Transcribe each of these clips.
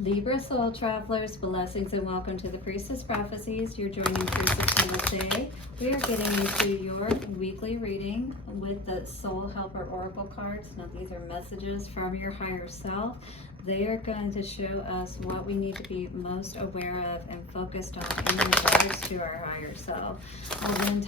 Libra soul travelers, blessings and welcome to the Priestess Prophecies. You're joining Priestess Melissae. We are getting into your weekly reading with the Soul Helper Oracle cards. Now these are messages from your higher self. They are going to show us what we need to be most aware of and focused on in regards to our higher self. I'll then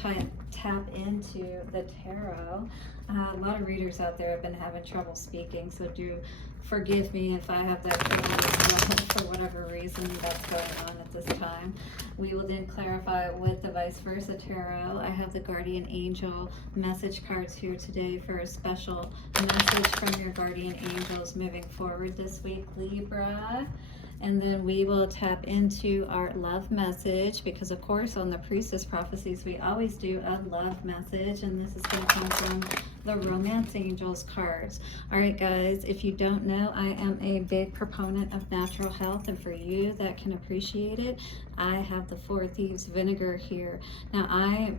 tap into the tarot. A lot of readers out there have been having trouble speaking, so do forgive me if I have that trouble as well for whatever reason that's going on at this time. We will then clarify with the vice versa tarot. I have the guardian angel message cards here today for a special message from your guardian angels moving forward this week, Libra. And then we will tap into our love message, because of course on the Priestess Prophecies we always do a love message, and this is going to come from the Romance Angels cards. All right guys, if you don't know, I am a big proponent of natural health, and for you that can appreciate it, I have the Four Thieves vinegar here. Now I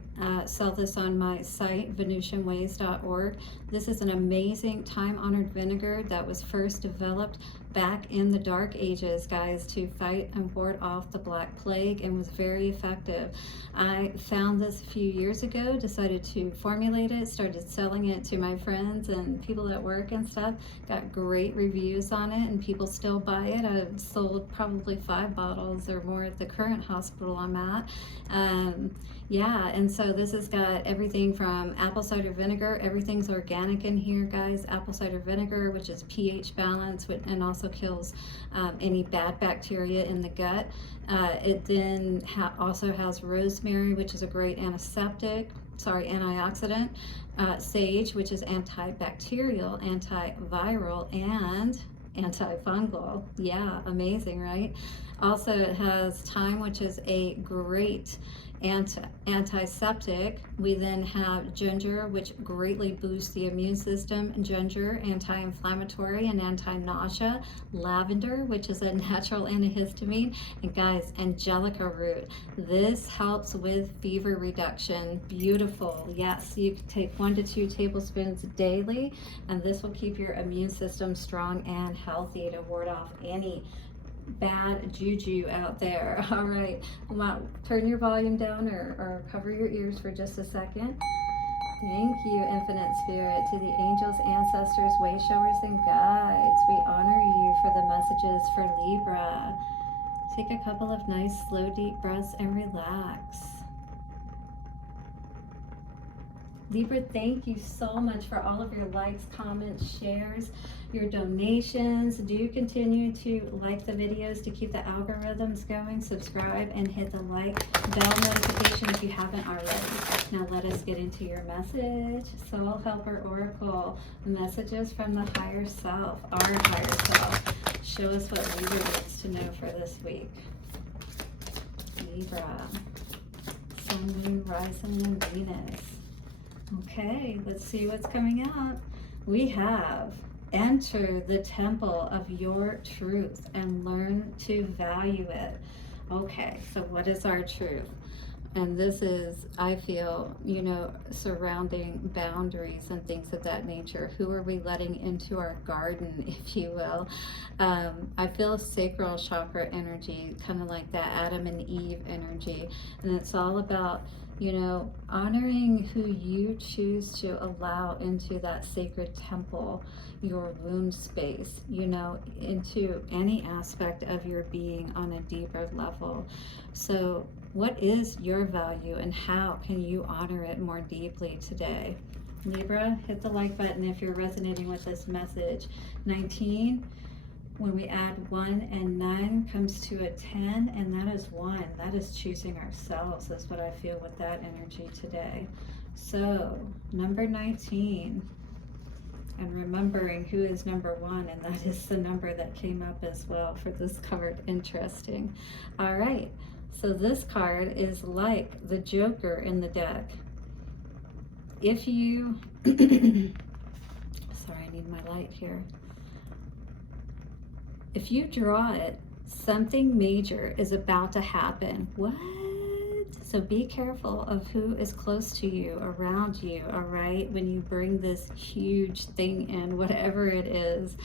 sell this on my site, VenusianWays.org. This is an amazing time-honored vinegar that was first developed back in the Dark Ages, guys, to fight and ward off the Black Plague, and was very effective. I found this a few years ago, decided to formulate it, started selling it to my friends and people at work and stuff. Got great reviews on it, and people still buy it. I've sold probably 5 bottles or more at the current hospital I'm at. Yeah, and so this has got everything from apple cider vinegar. Everything's organic in here, guys. Apple cider vinegar, which is pH balance, and also kills any bad bacteria in the gut. It then also has rosemary, which is a great antioxidant. Sage, which is antibacterial, antiviral, and antifungal. Yeah, amazing, right? Also, it has thyme, which is a great antiseptic. We then have ginger, which greatly boosts the immune system. Ginger, anti-inflammatory and anti-nausea. Lavender, which is a natural antihistamine. And guys, angelica root. This helps with fever reduction. Beautiful. Yes, you can take 1 to 2 tablespoons daily, and this will keep your immune system strong and healthy to ward off any bad juju out there. All right, turn your volume down or cover your ears for just a second. Thank you, Infinite Spirit, to the angels, ancestors, way showers, and guides. We honor you for the messages for Libra. Take a couple of nice, slow, deep breaths and relax. Libra, thank you so much for all of your likes, comments, shares, your donations. Do continue to like the videos to keep the algorithms going. Subscribe and hit the like bell notification if you haven't already. Now let us get into your message. Soul Helper Oracle, messages from the higher self, our higher self. Show us what Libra needs to know for this week. Libra, Sun, Moon, Rising, and Venus. Okay, let's see what's coming up. We have enter the temple of your truth and learn to value it. Okay, so what is our truth? And this is, I feel, surrounding boundaries and things of that nature. Who are we letting into our garden, if you will? I feel sacral chakra energy, kind of like that Adam and Eve energy. And it's all about, honoring who you choose to allow into that sacred temple, your womb space, into any aspect of your being on a deeper level. So what is your value, and how can you honor it more deeply today? Libra, hit the like button if you're resonating with this message. 19, when we add 1 and 9 comes to a 10, and that is 1. That is choosing ourselves. That's what I feel with that energy today. So number 19, and remembering who is number 1, and that is the number that came up as well for this card. Interesting. All right, so this card is like the Joker in the deck. If you sorry, I need my light here. If you draw it, something major is about to happen. What? So be careful of who is close to you, around you, all right? When you bring this huge thing in, whatever it is.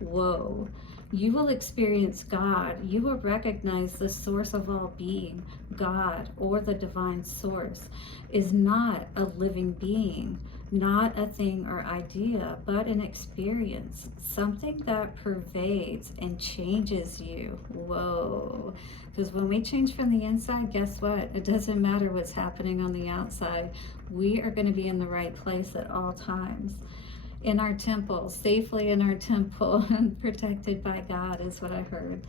Whoa. You will experience God. You will recognize the source of all being. God, or the divine source, is not a living being, not a thing or idea, but an experience, something that pervades and changes you. Whoa. Because when we change from the inside, guess what? It doesn't matter what's happening on the outside. We are going to be in the right place at all times. In our temple, safely in our temple, and protected by God is what I heard.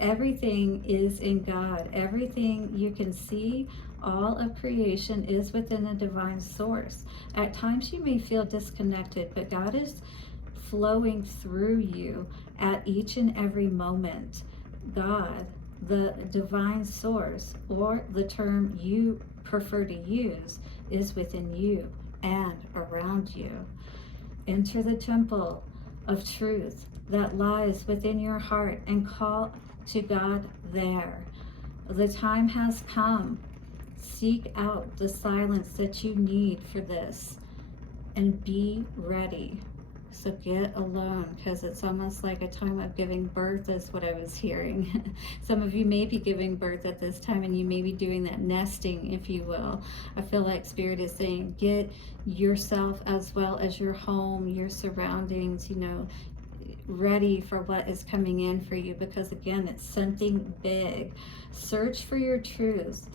Everything is in God. Everything you can see, all of creation is within a divine source. At times you may feel disconnected, but God is flowing through you at each and every moment. God, the divine source, or the term you prefer to use, is within you and around you. Enter the temple of truth that lies within your heart and call to God there. The time has come. Seek out the silence that you need for this and be ready. So get alone, because it's almost like a time of giving birth is what I was hearing. Some of you may be giving birth at this time, and you may be doing that nesting, if you will. I feel like Spirit is saying, get yourself as well as your home, your surroundings, ready for what is coming in for you, because again, it's something big. Search for your truth,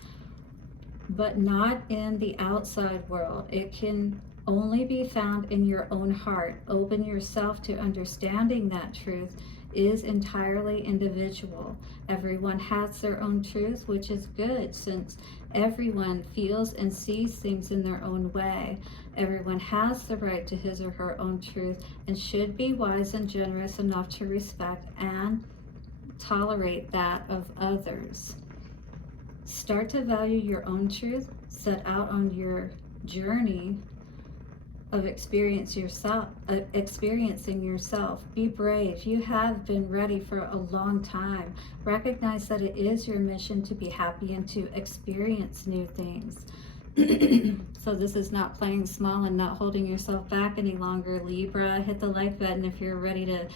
but not in the outside world. It can only be found in your own heart. Open yourself to understanding that truth is entirely individual. Everyone has their own truth, which is good, since everyone feels and sees things in their own way. Everyone has the right to his or her own truth and should be wise and generous enough to respect and tolerate that of others. Start to value your own truth. Set out on your journey of experiencing yourself. Be brave. You have been ready for a long time. Recognize that it is your mission to be happy and to experience new things. So this is not playing small and not holding yourself back any longer. Libra, hit the like button if you're ready to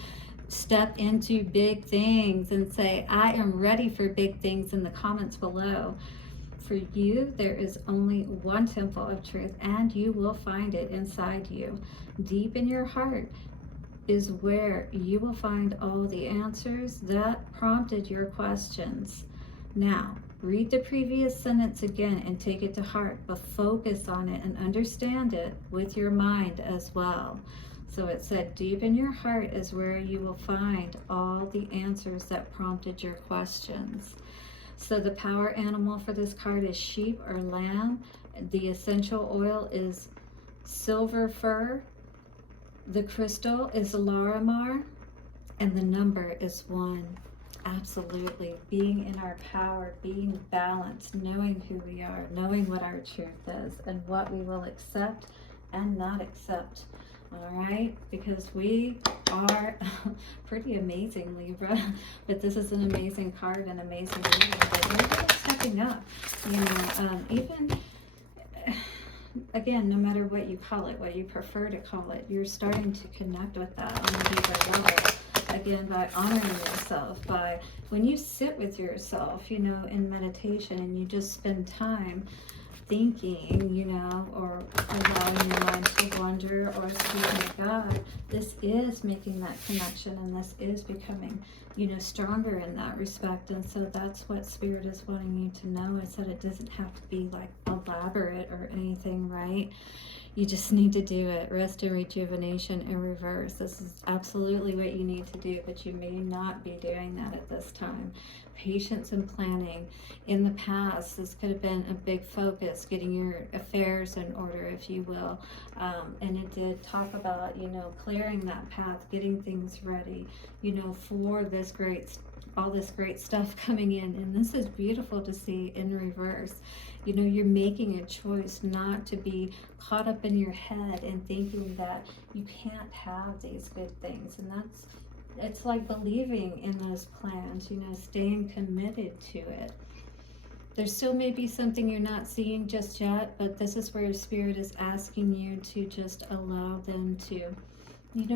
step into big things, and say, I am ready for big things in the comments below. For you, there is only one temple of truth, and you will find it inside you. Deep in your heart is where you will find all the answers that prompted your questions. Now, read the previous sentence again and take it to heart, but focus on it and understand it with your mind as well. So it said, deep in your heart is where you will find all the answers that prompted your questions. So the power animal for this card is sheep or lamb. The essential oil is silver fir. The crystal is Larimar. And the number is 1. Absolutely. Being in our power, being balanced, knowing who we are, knowing what our truth is, and what we will accept and not accept. All right, because we are pretty amazing, Libra, but this is an amazing card, an amazing reading, but we're really stepping up, even, again, no matter what you call it, what you prefer to call it, you're starting to connect with that on a deeper level, again, by honoring yourself, by when you sit with yourself, in meditation, and you just spend time thinking, or allowing your mind to wander or speaking to God, this is making that connection, and this is becoming, stronger in that respect. And so that's what Spirit is wanting you to know, is that it doesn't have to be like elaborate or anything, right? You just need to do it. Rest and rejuvenation in reverse. This is absolutely what you need to do, but you may not be doing that at this time. Patience and planning. In the past, this could have been a big focus, getting your affairs in order, if you will. And it did talk about, clearing that path, getting things ready, for this all this great stuff coming in. And this is beautiful to see in reverse. You're making a choice not to be caught up in your head and thinking that you can't have these good things. And it's like believing in those plans, staying committed to it. There still may be something you're not seeing just yet, but this is where Spirit is asking you to just allow them to,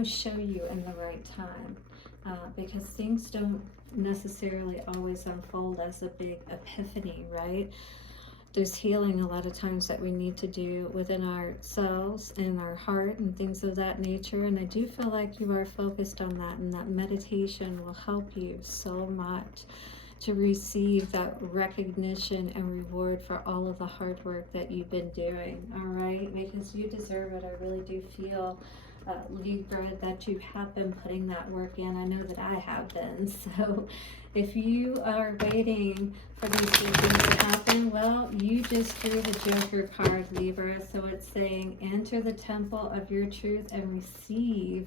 show you in the right time. because things don't necessarily always unfold as a big epiphany, right? There's healing a lot of times that we need to do within ourselves and our heart and things of that nature. And I do feel like you are focused on that, and that meditation will help you so much to receive that recognition and reward for all of the hard work that you've been doing, all right? Because you deserve it. I really do feel, Libra, that you have been putting that work in. I know that I have been. So if you are waiting for these good things to happen, well, you just drew the Joker card, Libra. So it's saying, enter the temple of your truth and receive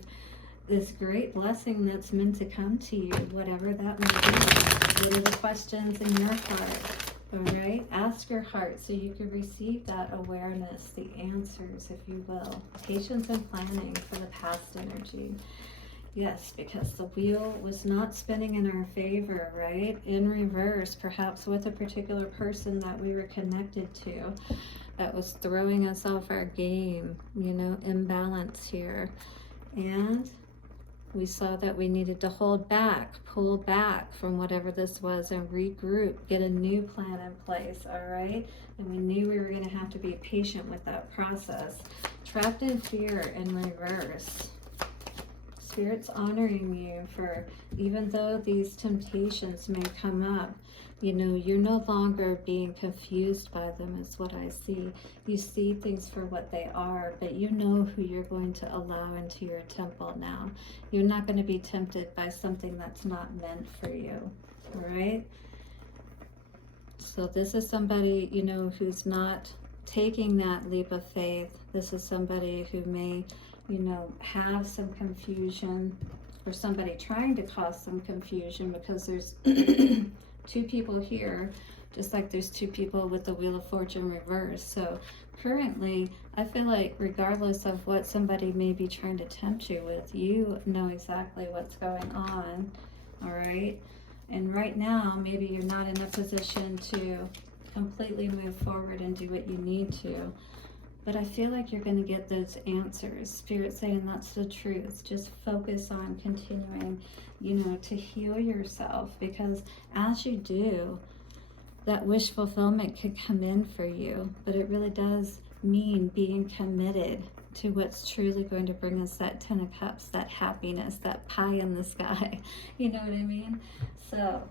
this great blessing that's meant to come to you, whatever that may be. What are the questions in your heart? All right, ask your heart so you can receive that awareness, the answers, if you will. Patience and planning for the past energy. Yes, because the wheel was not spinning in our favor, right? In reverse, perhaps with a particular person that we were connected to that was throwing us off our game, you know, imbalance here. And we saw that we needed to hold back, pull back from whatever this was and regroup, get a new plan in place, all right? And we knew we were going to have to be patient with that process. Trapped in fear in reverse. Spirit's honoring you for, even though these temptations may come up, you know, you're no longer being confused by them is what I see. You see things for what they are, but you know who you're going to allow into your temple now. You're not going to be tempted by something that's not meant for you, all right? So this is somebody, you know, who's not taking that leap of faith. This is somebody who may, you know, have some confusion, or somebody trying to cause some confusion, because there's two people here, just like there's two people with the Wheel of Fortune reversed. So currently, I feel like regardless of what somebody may be trying to tempt you with, you know exactly what's going on, all right? And right now, maybe you're not in a position to completely move forward and do what you need to. But I feel like you're going to get those answers. Spirit saying that's the truth. Just focus on continuing, you know, to heal yourself. Because as you do, that wish fulfillment could come in for you. But it really does mean being committed to what's truly going to bring us that 10 of Cups, that happiness, that pie in the sky. You know what I mean? So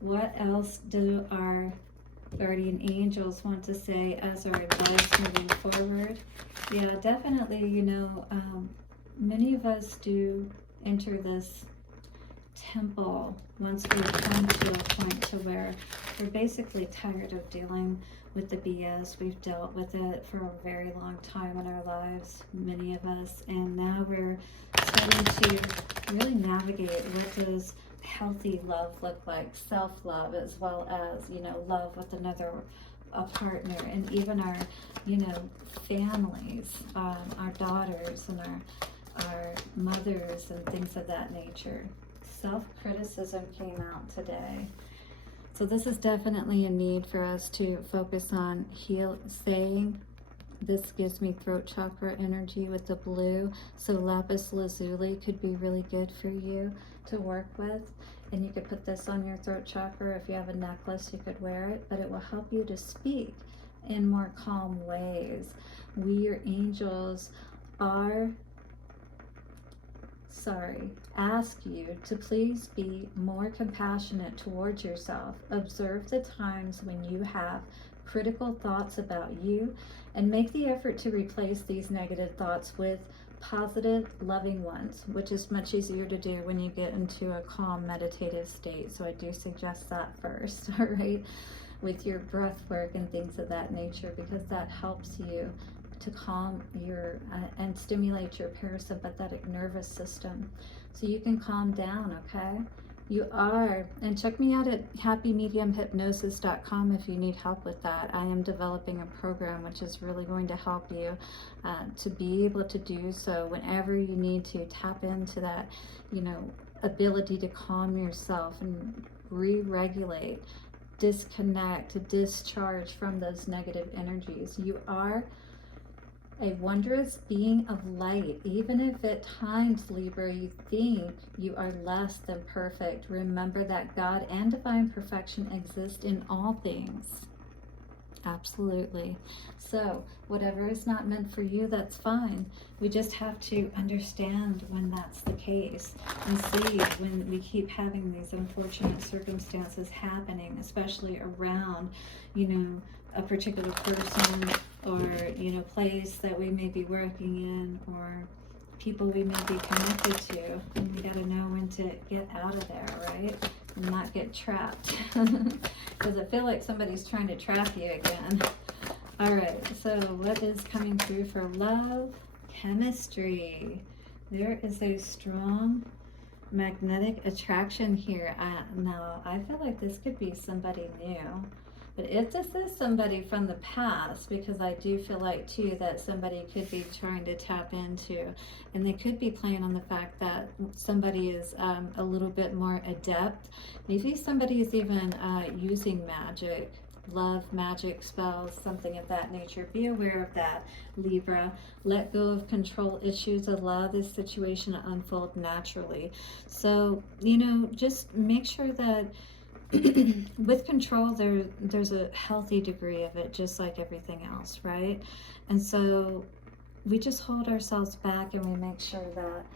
what else do our guardian angels want to say as our advice moving forward? Yeah, definitely, you know, many of us do enter this temple once we come to a point to where we're basically tired of dealing with the BS. We've dealt with it for a very long time in our lives, many of us, and now we're starting to really navigate what does healthy love look like, self-love, as well as, you know, love with a partner, and even our, you know, families, our daughters and our mothers and things of that nature. Self-criticism came out today. So this is definitely a need for us to focus on saying, this gives me throat chakra energy with the blue. So lapis lazuli could be really good for you to work with. And you could put this on your throat chakra. If you have a necklace, you could wear it, but it will help you to speak in more calm ways. We, your angels, ask you to please be more compassionate towards yourself. Observe the times when you have critical thoughts about you, and make the effort to replace these negative thoughts with positive, loving ones, which is much easier to do when you get into a calm, meditative state. So I do suggest that first, all right, with your breath work and things of that nature, because that helps you to calm your and stimulate your parasympathetic nervous system so you can calm down, okay? You are, and check me out at happymediumhypnosis.com if you need help with that. I am developing a program which is really going to help you to be able to do so whenever you need to tap into that, you know, ability to calm yourself and re-regulate, disconnect, discharge from those negative energies. You are a wondrous being of light. Even if at times, Libra, you think you are less than perfect, remember that God and divine perfection exist in all things. Absolutely. So whatever is not meant for you, that's fine. We just have to understand when that's the case and see when we keep having these unfortunate circumstances happening, especially around, you know, a particular person or, you know, place that we may be working in or people we may be connected to. And we got to know when to get out of there, right? And not get trapped. Because I feel like somebody's trying to trap you again. All right, so what is coming through for love? Chemistry. There is a strong magnetic attraction here. Now, I feel like this could be somebody new. But if this is somebody from the past, because I do feel like too that somebody could be trying to tap into, and they could be playing on the fact that somebody is a little bit more adept. Maybe somebody is even using magic, love magic spells, something of that nature. Be aware of that, Libra. Let go of control issues. Allow this situation to unfold naturally. So, you know, just make sure that with control, there's a healthy degree of it, just like everything else, right? And so we just hold ourselves back and we make sure that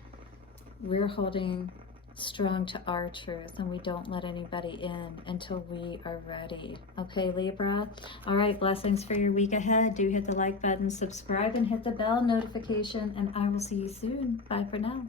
we're holding strong to our truth and we don't let anybody in until we are ready. Okay, Libra? All right, blessings for your week ahead. Do hit the like button, subscribe, and hit the bell notification, and I will see you soon. Bye for now.